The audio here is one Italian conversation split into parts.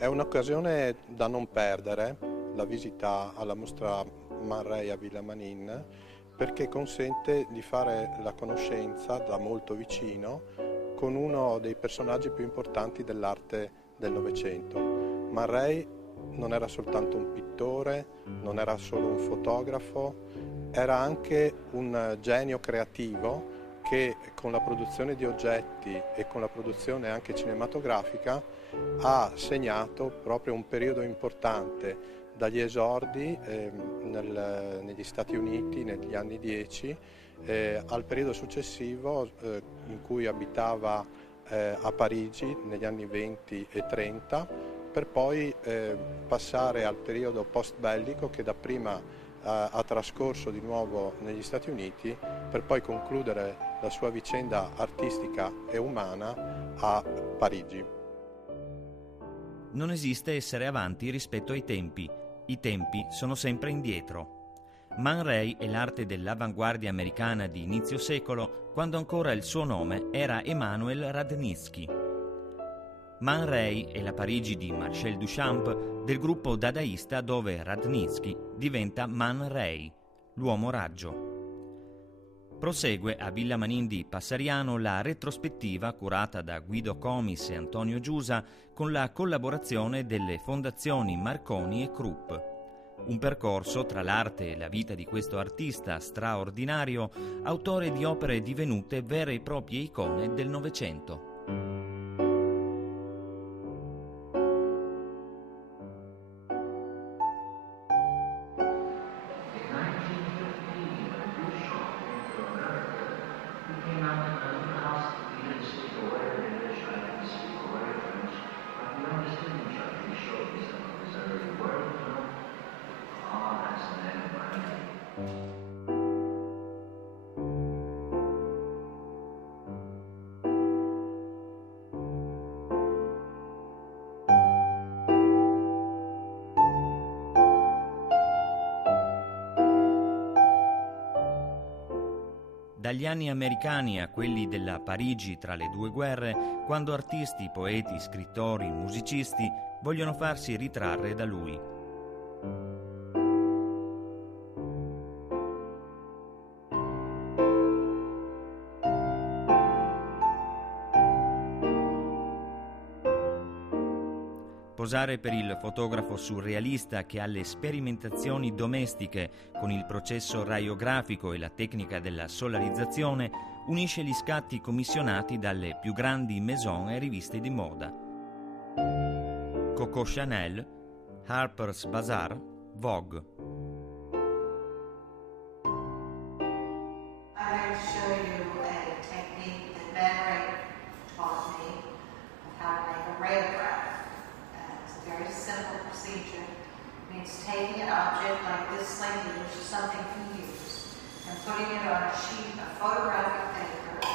È un'occasione da non perdere, la visita alla mostra Man Ray a Villa Manin, perché consente di fare la conoscenza da molto vicino con uno dei personaggi più importanti dell'arte del Novecento. Man Ray non era soltanto un pittore, non era solo un fotografo, era anche un genio creativo che con la produzione di oggetti e con la produzione anche cinematografica ha segnato proprio un periodo importante dagli esordi negli Stati Uniti negli anni 10 al periodo successivo in cui abitava a Parigi negli anni 20 e 30 per poi passare al periodo post-bellico che dapprima ha trascorso di nuovo negli Stati Uniti per poi concludere la sua vicenda artistica e umana a Parigi. Non esiste essere avanti rispetto ai tempi. I tempi sono sempre indietro. Man Ray è l'arte dell'avanguardia americana di inizio secolo, quando ancora il suo nome era Emanuel Radnitsky. Man Ray è la Parigi di Marcel Duchamp, del gruppo dadaista dove Radnitsky diventa Man Ray, l'uomo raggio. Prosegue a Villa Manin di Passariano la retrospettiva curata da Guido Comis e Antonio Giusa con la collaborazione delle fondazioni Marconi e Krupp. Un percorso tra l'arte e la vita di questo artista straordinario, autore di opere divenute vere e proprie icone del Novecento. Dagli anni americani a quelli della Parigi tra le due guerre, quando artisti, poeti, scrittori, musicisti vogliono farsi ritrarre da lui. Posare per il fotografo surrealista che alle sperimentazioni domestiche con il processo raiografico e la tecnica della solarizzazione unisce gli scatti commissionati dalle più grandi maison e riviste di moda. Coco Chanel, Harper's Bazaar, Vogue. Taking an object like this lady, which is something he used, and putting it on a sheet of photographic paper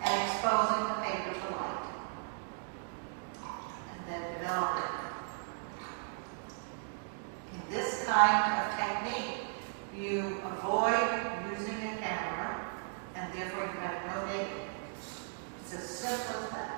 and exposing the paper to light, and then developing. In this kind of technique, you avoid using a camera, and therefore you have no negative. It's as simple as that.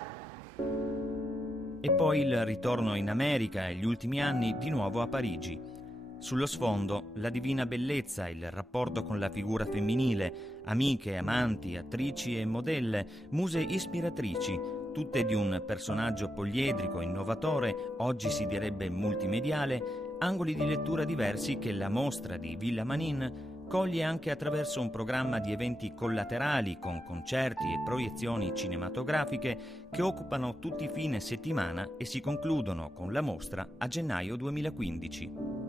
E poi il ritorno in America e gli ultimi anni di nuovo a Parigi. Sullo sfondo, la divina bellezza, il rapporto con la figura femminile, amiche, amanti, attrici e modelle, muse ispiratrici, tutte di un personaggio poliedrico, innovatore, oggi si direbbe multimediale, angoli di lettura diversi che la mostra di Villa Manin coglie anche attraverso un programma di eventi collaterali con concerti e proiezioni cinematografiche che occupano tutti i fine settimana e si concludono con la mostra a gennaio 2015.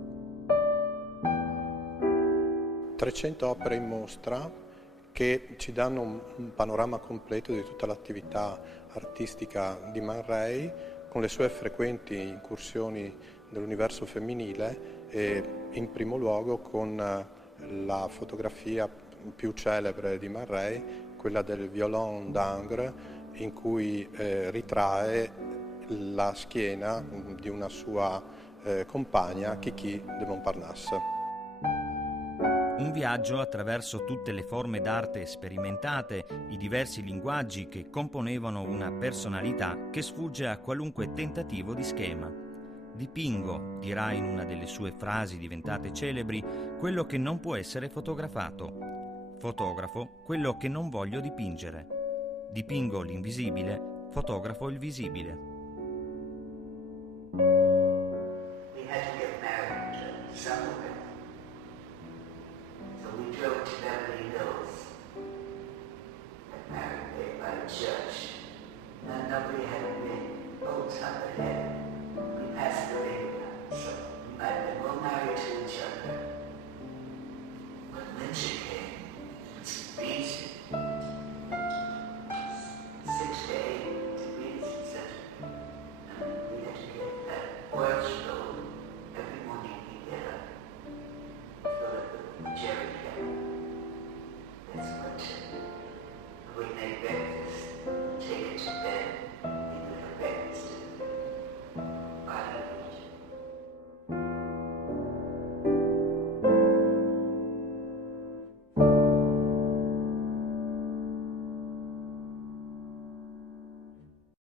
300 opere in mostra che ci danno un panorama completo di tutta l'attività artistica di Man Ray, con le sue frequenti incursioni nell'universo femminile e in primo luogo con la fotografia più celebre di Man Ray, quella del Violon d'Ingres, in cui ritrae la schiena di una sua compagna, Kiki de Montparnasse. Un viaggio attraverso tutte le forme d'arte sperimentate, i diversi linguaggi che componevano una personalità che sfugge a qualunque tentativo di schema. Dipingo, dirà in una delle sue frasi diventate celebri, quello che non può essere fotografato. Fotografo quello che non voglio dipingere. Dipingo l'invisibile, fotografo il visibile. We had to get married to somewhere. So we drove to Beverly Hills. Got married there by a church. And nobody had a ring. Both on the head. We passed the ring around. So we might have been well married to each other. When winter came, it was freezing. 6 to 8 degrees, etc. And we had to get that porch